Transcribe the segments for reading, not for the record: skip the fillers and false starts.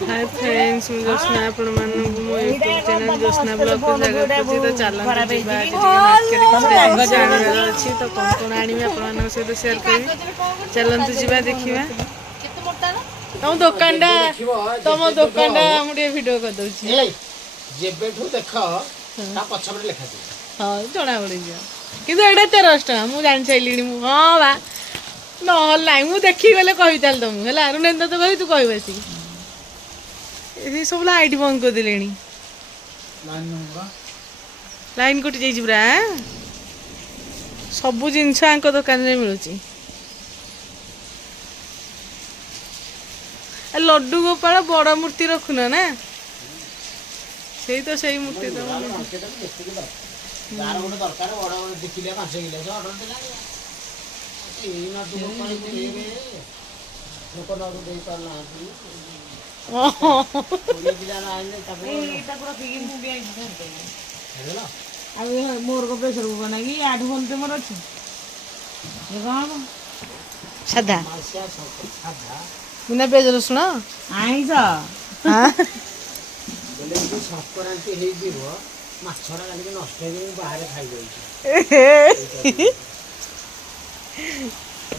Hi friends मैं जोस्ना आपण मानू मो यूट्यूब चैनल जोस्ना ब्लॉग को स्वागत करछि। तो चलन जीवा आज मार्केट किछि आनिबार अछि तो कोन कोन आनिबे आपण मानक सहित शेयर करबी। चलंतु जीवा देखिबा तम दुकानडा मुडे वीडियो कर दउछि ए जेबेठु देख ता पछबरे लेखा दे हां जणा पड़ी जा किंतु एडा 13 टका मु जान छैलिनी मु हां बा न लाइ मु देखि गले कहि ताल तुम हला रुनेंद्र तो कहि तू कहि बसी ये सब लाइट बंद कर दिले लाइन कटि जाइए पूरा सब जिनस दुकान में मिलूँ। लड्डू गोपाल बड़ मूर्ति रखुन ना से तो सही मूर्ति तो मोर को प्रेसर बना कि 8 घंटे मोर अच्छे साधा बिना पेज रसुण आईस संक्रांति माछड़ा गाड़ी नष्ट बाहर खाई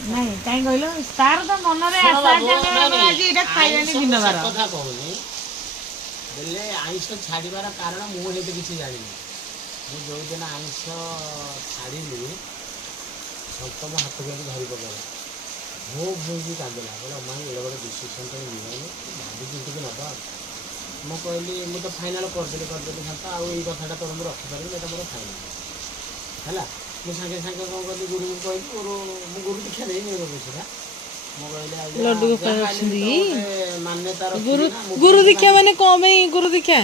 नहीं कहीं कहलो तार तो मन रे आशा आज एटा खाइयानी दिन बार कथा कहूनी बोले आइंष छाड़बार कारण मुझे किसी जानी मुझे जो दिन आइंष छाड़िली सप्तम हाथ को धरी पकड़ा भो भूमि कांदला बोला माँ ये गोटे डिसीजन तो नहीं भाभी चिंतित नवा ମୁଁ କହିଲି ମୁଁ ତ ଫାଇନାଲ କରିଦେଲି ସତ ଆଉ ଏଇ କଥାଟା ତୋର ମୁଁ ରଖିପାରିବି ଏଇଟା ମୋର ଫାଇନାଲ ହେଲା। ମୁଁ ସାଙ୍ଗେ ସାଙ୍ଗେ କ'ଣ କଲି ଗୁରୁଙ୍କୁ କହିଲି ମୁଁ ଗୁରୁ ଦୀକ୍ଷା ଦେଇନି ବୁଝିଲା ମୁଁ କହିଲି ଲड्डू गोपाल ରଖିଛନ୍ତି ମାନ୍ୟତା ଗୁରୁ ଦୀକ୍ଷା ମାନେ କ'ଣ ପାଇଁ ଗୁରୁ ଦୀକ୍ଷା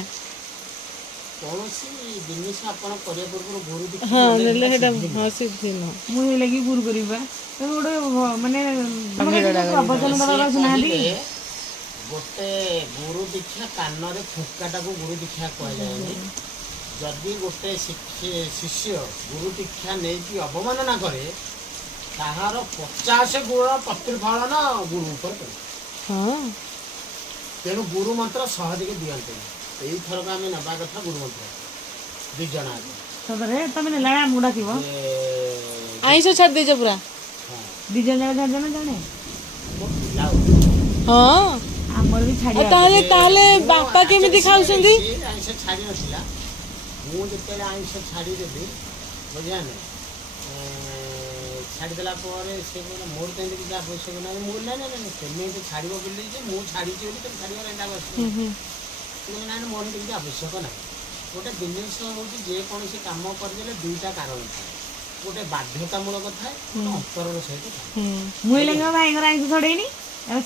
କୌଣସି ଜିନିଷ ଆପଣ କରିବା ପୂର୍ବରୁ ଗୁରୁ ଦୀକ୍ଷା ହଁ ନେଲେ ସେଟା ହଁ ସିଦ୍ଧି ନୁହଁ ମୁଁ ହେଇ ଲାଗି ଗୁରୁ କରିବା ଗୋଟେ ମାନେ ପ୍ରବଚନ ଦବାକୁ ଆସୁନାହାନ୍ତି गोटे गुरु दीक्षा कान फुका गुरु दीक्षा कहजाए जदि गोटे शिष्य गुरु दीक्षा नहीं अवमानना करे ताहार 50 गुण प्रतिफलन गुरु पर तेणु गुरु मंत्र सहज के दिखते यही थरक आम नवा कथा गुरु मंत्र दिज मुड़ा आईस छाड़ देज पूरा दिज जाने हाँ हमर भी छाड़ी ताले ताले बापा केमिति खाउसंदी आइंष छाड़ी नथिला मु जते आइंष छाड़ी देबी बुझिया ने छाड़ी देला परे से मोर तेंद कि आवश्यक नाही मु ना ना तेमे से छाड़ीबो बोली जे मु छाड़ी छी बोली तुम छाड़ीबो रेंदा बस ना ना मोर कि आवश्यक नाही गोटे जिनिस होची जे कोनसी काम कर देले दुईटा कारण गोटे बाध्यतामूलक थाए अंतरर सहित मु लेंगा भाई घर आइंष छड़ेनी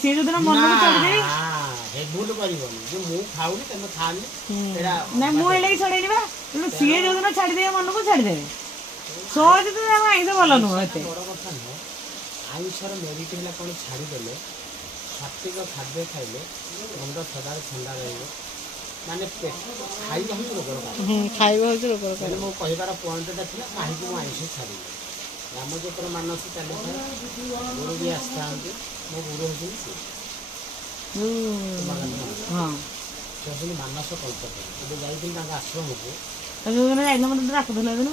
से जो दिन मन को छाड़ देनी हे भूल करिवनी जे मु खाउनी तमे खानी एरा ना मु लेके छड़ेनी बा तो से जो दिन छाड़ दे मन को छाड़ देबे सोच तो हम आइंष भलो न होते बड़ कथा न आइंषर मेरिट हला कोन छाड़ी देले सात्विक खाद्य खाइले मुंड सदा ठंडा रहइबो माने खाइबा हो रोगर खाइबा हो रोगर मो कहिबार पॉइंटटा थिला काहे कि मु आइंष छाड़ी राम जो मानस चली गुरु भी आस्था मो गुरु हाँ मानस कल्पना जाइए आश्रम को मत डाकुला गुरु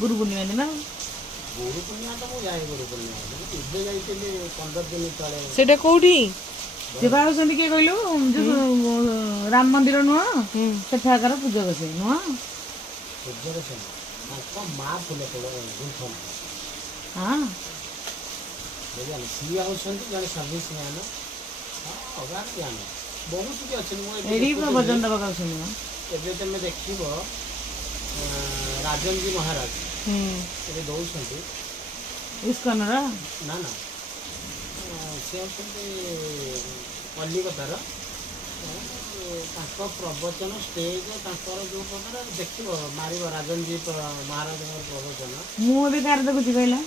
गुरु पूर्णिमा दिन गुरु पूर्णिमा तो मुझे जाए गुरु पूर्णिमा जाइए 15 दिन तले सेटा कोठी जे बाउसन के कहलु जो राम मंदिर नुह सेठाकर पूजा बसे नुह पूजा बसे माँ फुले गुंथन हाँ बुझे सी जन सर्विस मैन अगा ज्ञान बहुत भी अच्छे प्रवचन दबा एवं तुम देख राजन जी महाराज ये दौरान इस्कन ना ना सी कलिकतार प्रवचन स्टेज जो प्रकार देख मार राजन जी महाराज प्रवचन मुझे कार देखुची कहला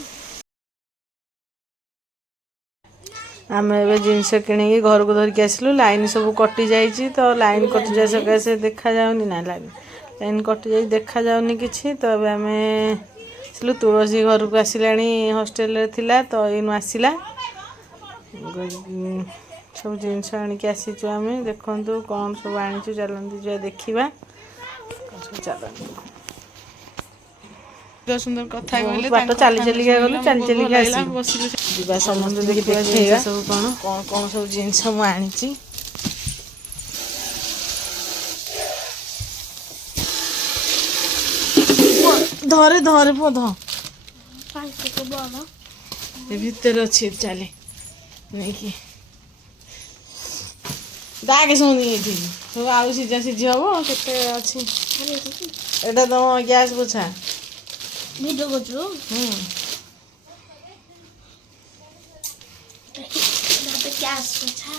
आम ए जिनस कि घर को धरिकी आसलु लाइन सब कटि जाइए तो लाइन कटि जा सकाशे देखा जाऊनी ना लाइन कटि जा देखा जाऊनी किछि तो अब आम आसलु तुलसी घर को आसिलानी हॉस्टेल रे थिला तो इन आसिला सब जिनस आनिक आसीचु आम देखु कौन सब आनीचु चलती जा देखा चलती सुंदर कथा कहले बाट चली चलिका गलु चली चलिका आसिलु जीवा समस्त देखिबा सब कौन कौन कौन सब जिनस मु आनीची धरे धरे पो ध भितर अच्छी चले नहीं कि दागे सुनी सब आलू सीझा सीझी हम केते अच्छी एटा तुम गैस पोछा वीडियो करछु गैस पोछा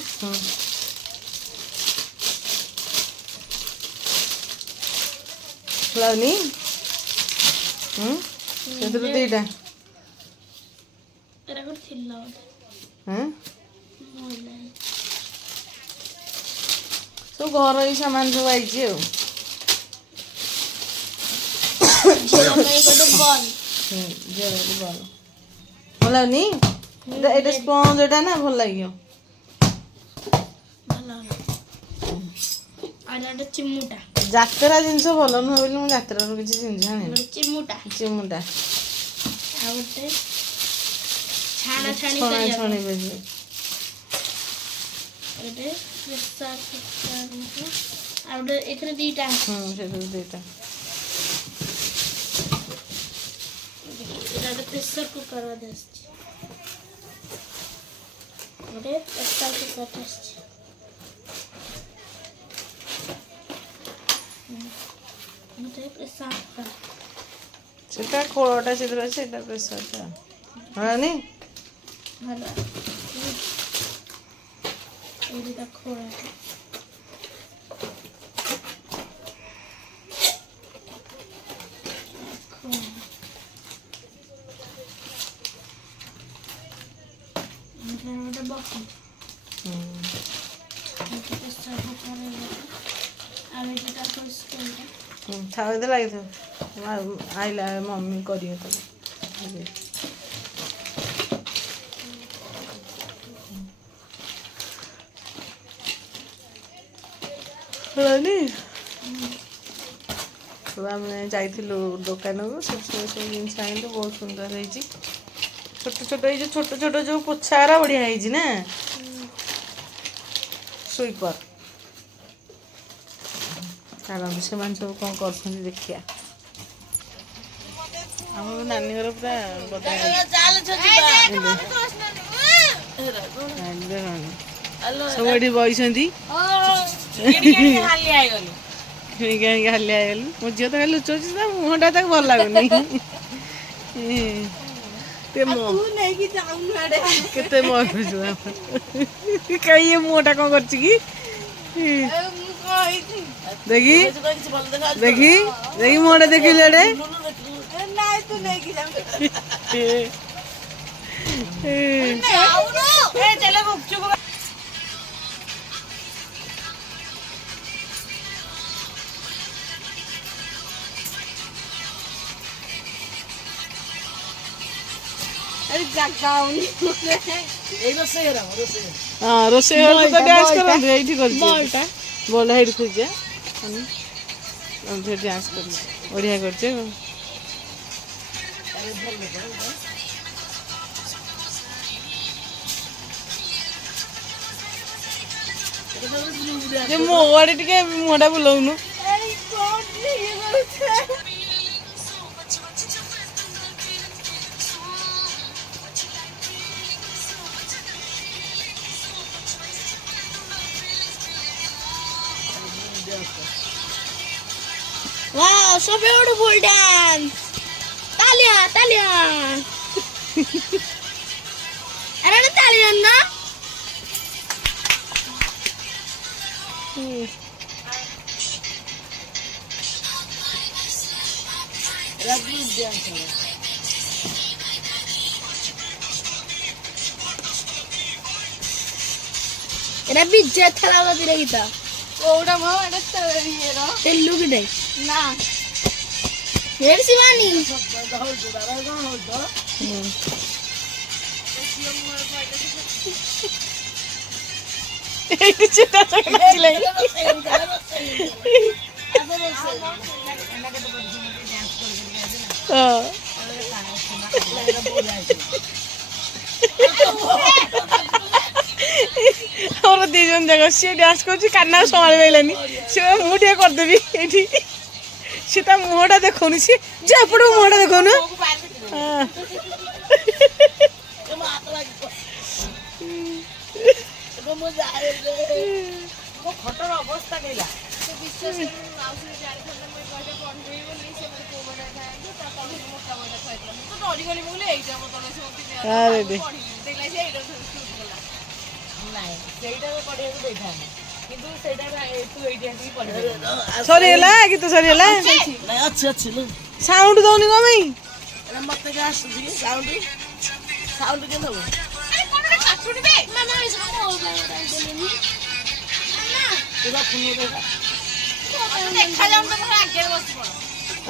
लाउनी ସେଥିରୁ ଦିଟା ଏରା ଗୋଟେ ଥିଲା ସବୁ ଘରୋଇ ସାମାନ ସବୁ ଆଇଛି ଆଉ ଝିଅ ପାଇଁ ଗୋଟେ ବଲ୍ ଭଲ ଲାଗୁନି ଏଇଟା ସ୍ପଞ୍ଜ ଏଟା ନା ଭଲ ଲାଗିବ ଭଲ ଆଉ ଗୋଟେ ଚିମୁଟା ଯାତ୍ରା ଜିନିଷ ଭଲ ନୁହଁ ବୋଲି ମୁଁ ଯାତ୍ରାରୁ କିଛି ଜିନିଷ ଆଣିନି ଚିମୁଟା ଚିମୁଟା ଆଉ ଗୋଟେ ଛାଣା ଛାଣି ଛଣା କରିବା ଛଣି ପାଇଁ। ବେଶୀ ଗୋଟେ ପ୍ରେସର କୁକର ଆଉ ଗୋଟେ ଏଥିରେ ଦିଟା ସେଥିରୁ ଦିଟା ଏଟା ଗୋଟେ ପ୍ରେସର କୁକର ମଧ୍ୟ ଆସିଛି ଗୋଟେ ପ୍ରେସର କୁକର ଆସିଛି ଗୋଟେ ପ୍ରେସର କୁକର ସେଟା ଖୋଳଟା ସେଥିରେ ଅଛି ଏଟା ପ୍ରେସରଟା ହଲାନି ଭଲ ଏଇଟା ଖୋଳା ଗୋଟେ ବକ୍ସ ପ୍ରେସର କୁକର ଆଉ ଏଇଟା ପରିଷ୍କାର ଥାଉ ଏତେ ଲାଗିଥିବ ଆଇଲା ମମ୍ମି କରିବ ତାକୁ ହଲାନି ଆମେ ଯାଇଥିଲୁ ଦୋକାନକୁ ସେଠି ସବୁ ଜିନିଷ ଆଣିଲୁ ବହୁତ ସୁନ୍ଦର ହେଇଛି ଛୋଟ ଛୋଟ ଏଇ ଯୋଉ ଛୋଟ ଛୋଟ ଯୋଉ ପୋଛାରା ବଢିଆ ହେଇଛି ନା ସୁଇପର ଚାଲନ୍ତୁ ସେମାନେ ସବୁ କ'ଣ କରୁଛନ୍ତି ଦେଖିବା ଆମର ନାନୀ ଘର ପୁରା ବଦା ସବୁ ଏଠି ବଇଛନ୍ତି କିଣିକି ଆଣିକି ହାଲିଆ ହେଇଗଲୁ ମୋ ଝିଅ ତ ଖାଲି ଲୁଚଉଛି ତା ମୁହଁଟା ତାକୁ ଭଲ ଲାଗୁନି କେତେ ମରୁଛୁ କାଇଁ ଏ ମୁହଁଟା କ'ଣ କରୁଛି କି ଦେଖି ଦେଖି ଦେଖି ମୁହଁଟା ଦେଖିଲୁ ଏଡେ ହଁ ରୋଷେଇ ଘର ତ ଡ୍ୟାନ୍ସ କରନ୍ତି ଏଇଠି କରିଛି ବଲ୍ ହେଇଠି ଖୋଜା ଡ୍ୟାନ୍ସ କରୁଛି ବଢ଼ିଆ କରୁଛି ମୋ ଆଡ଼େ ଟିକେ ମୁହଁଟା ବୁଲଉନୁ Wow, so beautiful dance. Talia, Talia. Era na Italian na? Era bijja thala badira kita. କୋଉଟା ମୋ ଏଟା ଇଏର Tellu kide. ନା Here Shivani. ଏଇଠି ଚିତା ଥିଲା ଆମର ଦି ଜଣ ଯାକ ସିଏ ଡ୍ୟାନ୍ସ କରୁଛି କାନ୍ନା ସମ୍ଭାଳି ପାଇଲାନି ସିଏ ମୁଁ ଟିକେ କରିଦେବି ଏଇଠି ସେ ତା ମୁହଁଟା ଦେଖଉନି ସିଏ ଯେ ଏପଟକୁ ମୁହଁଟା ଦେଖଉନୁ ଖଟର ଅବସ୍ଥା କେଲା ସରିଗଲା ଗୀତ ସରିଗଲା ଅଛି ଅଛି ଲୋ ସାଉଣ୍ଡ ଦଉନି କଣ ପାଇଁ ମତେ କାଁ ଆସୁଛି ସାଉଣ୍ଡ ସାଉଣ୍ଡ କେମିତି ହବ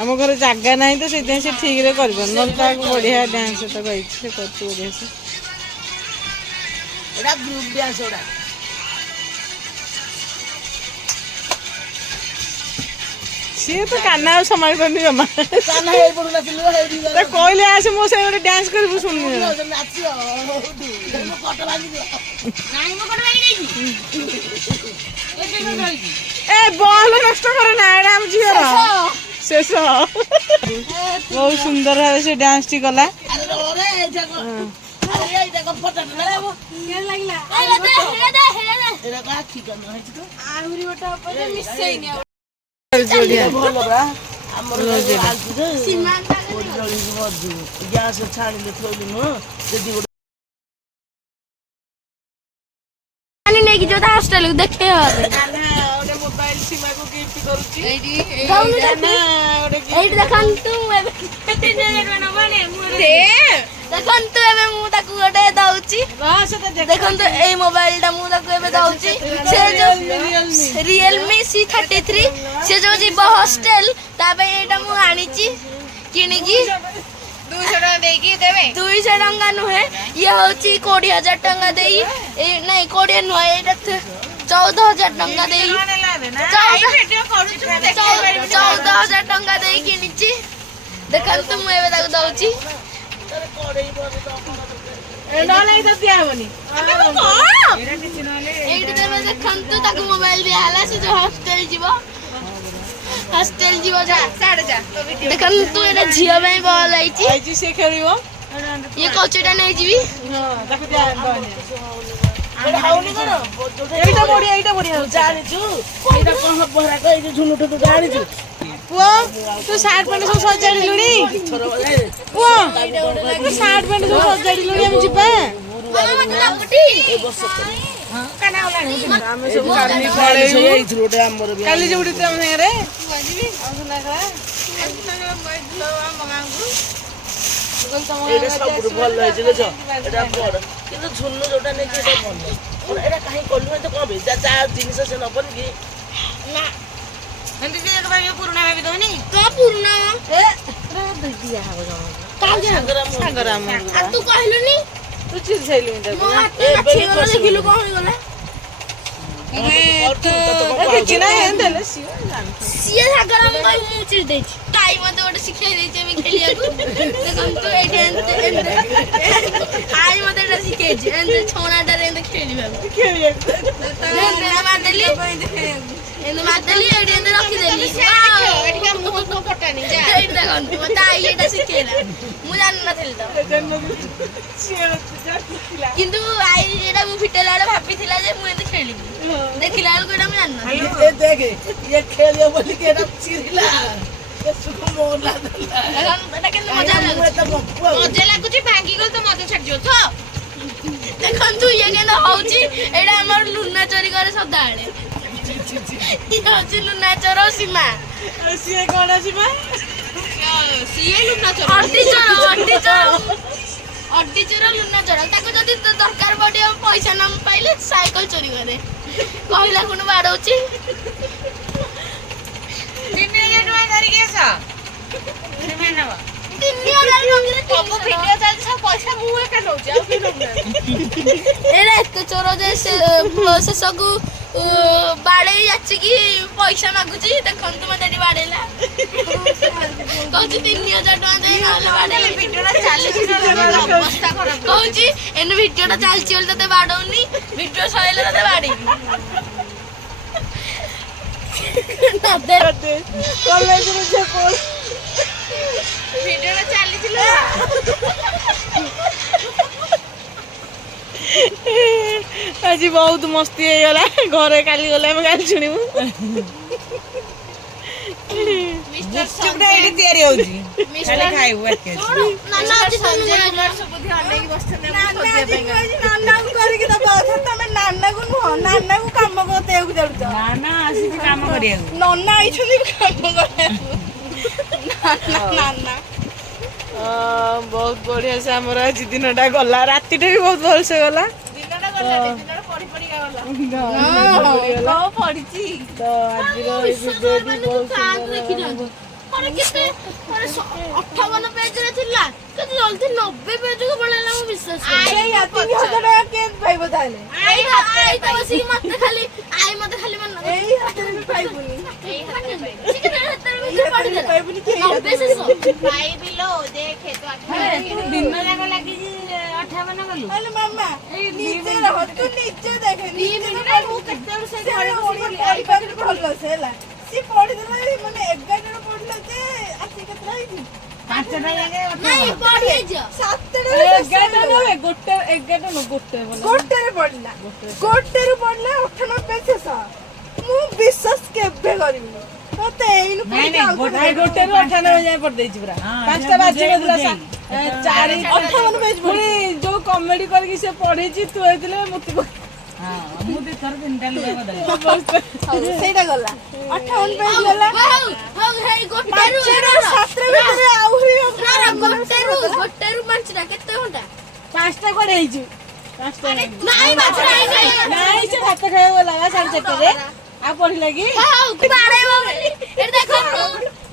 ଆମ ଘରେ ଜାଗା ନାହିଁ ତ ସେଥିପାଇଁ ସେ ଠିକରେ କରିପାରୁନି ନହେଲେ ତାକୁ ବଢିଆ ଡ୍ୟାନ୍ସ ତ କହିଛି ସେ କରୁଛି ବଢିଆ ସେ ଏଟା ଗ୍ରୁପ ଡ୍ୟାନ୍ସ ଏଟା ସିଏ ତ କାନ୍ନା ଆଉ ସମ୍ଭାଳି ପାରୁନି ଜମା କାନା ହେଇ ପଡୁଲା ଥିଲୁ ହେଇଠି ତା କହିଲେ ଆସେ ମୋ ସାଙ୍ଗେ ଗୋଟେ ଡ୍ୟାନ୍ସ କରିବୁ ଶୁଣିନି ନାଚିବ ମୋ କଟ ଲାଗିଯିବ ଏ ବଲ ନଷ୍ଟ କରେ ନା ଏଇଟା ଆମ ଝିଅର ଶେଷ ବହୁତ ସୁନ୍ଦର ଭାବେ ସେ ଡ୍ୟାନ୍ସ ଟି କଲା ଆରେ ରେ ଏଇଟା ଏଇଟା ଫଟା ଏଟା ଆଖି କନ ହେଇଛି ତ ଆହୁରି ଗୋଟେ ଉପରେ ମିଶେଇନି ଆଉ ଭଲ ବା ଆମର ଗ୍ୟାସ ଛାଣିଲେ ଥୋଇଲି ନୁହଁ ଯଦି ଗୋଟେ ନେଇକି ଯୋଉ ହଷ୍ଟେଲ ଦେଖେଇବା ଗୋଟେ ମୋବାଇଲ ସୀମାକୁ ଗିଫ୍ଟ କରୁଛି ଏଇଠି ଦେଖନ୍ତୁ ଦେଖନ୍ତୁ ଏବେ ମୁଁ ତାକୁ ଗୋଟେ ଦଉଛି ଦେଖନ୍ତୁ ଏଇ ମୋବାଇଲ ଟା ମୁଁ ତାକୁ ଏବେ ଦଉଛି ସେ ଯୋଉ Realme C33 ସେ ଯୋଉ ଯିବ ହଷ୍ଟେଲ ତା ପାଇଁ ଏଇଟା ମୁଁ ଆଣିଛି କିଣିକି 200 ଟଙ୍କା ଦେଇକି ଦେବେ 200 ଟଙ୍କା ନୁହେଁ ଇଏ ହଉଛି 20,000 ଟଙ୍କା ଦେଇ ନାଇଁ 20 ନୁହେଁ ଏଇଟା 14,000 ଟଙ୍କା ଦେଇ 14,000 ଟଙ୍କା ଦେଇ କିଣିଛି ଦେଖନ୍ତୁ ମୁଁ ଏବେ ତାକୁ ଦଉଛି ଏଇଠି ଦେବେ ଦେଖନ୍ତୁ ତାକୁ ମୋବାଇଲ ଦିଆହେଲା ସେ ଯୋଉ ହଷ୍ଟେଲ ଯିବ ଦେଖନ୍ତୁ ଏଇଟା ଝିଅ ପାଇଁ ବଲ୍ ହେଇଛି ସେ ଖେଳିବ ଇଏ କୋଚିଟା ନେଇଯିବି ଏଇଟା ବଢିଆ ଜାଣିଛୁ ଏଇଟା କଣ ହବ ହେରାକ ଏଇ ଯୋଉ ଝୁନୁଠୁ ତୁ ଜାଣିଛୁ ପୁଅ ତୁ ସାର୍ଟ ପ୍ୟାଣ୍ଟ ସବୁ ସଜାଡ଼ିଲୁଣି ପୁଅ ତୁ ସାର୍ଟ ପ୍ୟାଣ୍ଟ ସବୁ ସଜାଡ଼ିଲୁଣି ଆମେ ଯିବା ଆମେ ସବୁ କାଲି ପଳେଇବୁ କାଲି ଯୋଉଠି ତମ ସାଙ୍ଗରେ ଏଇଟା ସବୁଠୁ ଭଲ ହେଇଛି ବୁଝ ଏଇଟା ବଡ କିନ୍ତୁ ଝୁନୁ ଯୋଉଟା ନେଇଛି ଏଇଟା ଭଲ ଏଇଟା କାହିଁ କଲୁ ତ କଣ ପାଇଁ ଯା ଜିନିଷ ସେ ନବନି କି ପୁରୁଣା ତୁ କହିଲୁନି ତୁ ଚିରି ସାଇଲୁଣି ତାକୁ ଦେଖିଲୁ କଣ ହେଇଗଲା କିଛି ନାହିଁ ଦେଲେ ସିଏ ସିଏ ସାଗର ମୁଁ ଚିରି ଦେଇଛି ତାଇ ମତେ ଗୋଟେ ଶିଖେଇ ଦେଇଛି ଆମେ ଖେଳିବାକୁ ଦେଖନ୍ତୁ ଏଇଠି ଆଇ ମତେ ଏଇଟା ଶିଖେଇଛି ଏମିତି ଛଣାଟାରେ ଏମିତି ଖେଳିବାକୁ ମାରିଦେଲି ଏମିତି ମାରିଦେଲି ଏଇଠି ଏମିତି ରଖିଦେଲି ଏଇଠି ଦେଖନ୍ତୁ ମତେ ଆଇ ଏଇଟା ଶିଖେଇଲା ମୁଁ ଜାଣିନଥିଲି ତ କିନ୍ତୁ ଆଇ ଏଇଟା ମୁଁ ଫିଟେଇଲା ବେଳେ ଭାବିଥିଲା ଯେ ମୁଁ ଏମିତି ଖେଳିବି ଦେଖିଲା ବେଳକୁ ଏଇଟା ମୁଁ ଜାଣିନଥିଲି ଦେଖେ ଇଏ ଖେଳିବ ବୋଲି ଏଇଟା ଚିରିଲା ମଜା ଲାଗୁଛି ଭାଙ୍ଗିଗଲେ ତ ମଜା ଛାଡିଯିବ ତ ଦେଖନ୍ତୁ ଇଏ କେମିତି ହଉଛି ଏଇଟା ଆମର ଲୁନା ଚୋରି କରେ ସଦାବେଳେ ଇଏ ହଉଛି ଲୁନା ଚୋର ସୀମା ସିଏ କଣ ସୀମା ସିଏ ଲୁନା ଚୋର ଅଡି ଚୋର ଲୁନା ଚୋର ତାକୁ ଯଦି ଦରକାର ପଡିବ ପଇସା ନ ପାଇଲେ ସାଇକେଲ ଚୋରି କରେ କହିଲା କୁଣି ବାଡଉଛି ଏଇଟା ଏତେ ଚୋର ଯେ ଶେଷକୁ ବାଡେଇ ଯାଉଛି କି ପଇସା ମାଗୁଛି। ଦେଖନ୍ତୁ ମତେ ଏଠି ବାଡେଇଲା, କହୁଛି 3000 ଟଙ୍କା ଦେଇ ନହେଲେ ବାଡେଇଲେ। କହୁଛି ଏନେ ଭିଡିଓଟା ଚାଲିଛି ବୋଲି ତତେ ବାଡଉନି, ଭିଡିଓ ସରିଲେ ତତେ ବାଡେଇବି। ଭିଡିଓଟା ଚାଲିଥିଲା ଆଜି ବହୁତ ମସ୍ତି ହେଇଗଲା। ଘରେ କାଲି ଗଲେ ଆମେ କାଲି ଶୁଣିବୁ। ଗୁପଚୁପଟା ଏଇଠି ତିଆରି ହଉଛି, ଖାଲି ଖାଇବୁ ଏତିକି ଅଛି। ନାନା ଆସିଛି କାମ କରିବାକୁ। ନନା ଆଇଛନ୍ତି କାମ କରିବାକୁ। ବହୁତ ବଢିଆ ସେ ଆମର ଆଜି ଦିନଟା ଗଲା। ରାତିଟା ବି ବହୁତ ଭଲସେ ଗଲା। ପଡିଛି ତ ଆଜିର ଏଇ ଭିଡିଓଟି ବହୁତ ସୁନ୍ଦର। 58 ପେଜରେ ଥିଲା କିନ୍ତୁ ଜଲ୍ଦି 90 ପେଜକୁ ପଳେଇଲା। ମୁଁ ବିଶ୍ୱାସ ମତେ ଖାଲି ଆଇ ମତେ ଖାଲି ଦିନ ଯାକ ଲାଗିଛି 58 ଗଲୁ। ଗୋଟେରୁ ପଡିଲା 98 ପେଜ ଶେଷ। ମୁଁ ବିଶ୍ୱାସ କେବେ କରିବିନି। ମତେ ଏଇନୁ ଗୋଟେରୁ 98 ଯାଏ ପଡିଦେଇଛି ପୁରା। 5ଟା ବାଜିଗଲା 58 ପେଜ ପୁଣି ଯୋଉ କମେଡି କରିକି ସେ ପଢେଇଛି ତୁ ହେଇଥିଲେ ମୂର୍ତ୍ତି ମୁଁ ଦିଥର 3ଟା ଲୁଗା ବଦଳେଇ। ସେଇଟା ଗଲା 58 ପେଜ ଗଲା। ଗୋଟେରୁ 5ଟା କେତେ ଘଣ୍ଟା? 5ଟା କୁଆଡେ ହେଇଛୁ? 5ଟା ନାଇଁ ନାଇଁ ସେ ଭାତ ଖାଇବାକୁ ଗଲା 4:30ରେ। ଆଉ ପଢିଲା କି? ବାଡେଇବ ବୋଲି ଏଠି ଦେଖ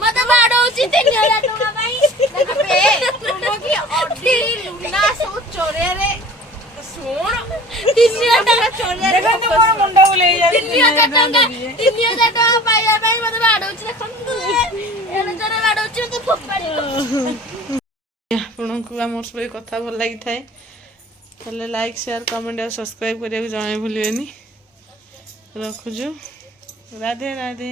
ମତେ ବାଡଉଛି 3000 ଟଙ୍କା ପାଇଁ। ଆପଣଙ୍କୁ ଆମର ସବୁ କଥା ଭଲ ଲାଗିଥାଏ ତାହେଲେ ଲାଇକ୍ ସେୟାର କମେଣ୍ଟ ଆଉ ସବସ୍କ୍ରାଇବ୍ କରିବାକୁ ଜଣେଇ ଭୁଲିବେନି। ରଖୁଛୁ। ରାଧେ ରାଧେ।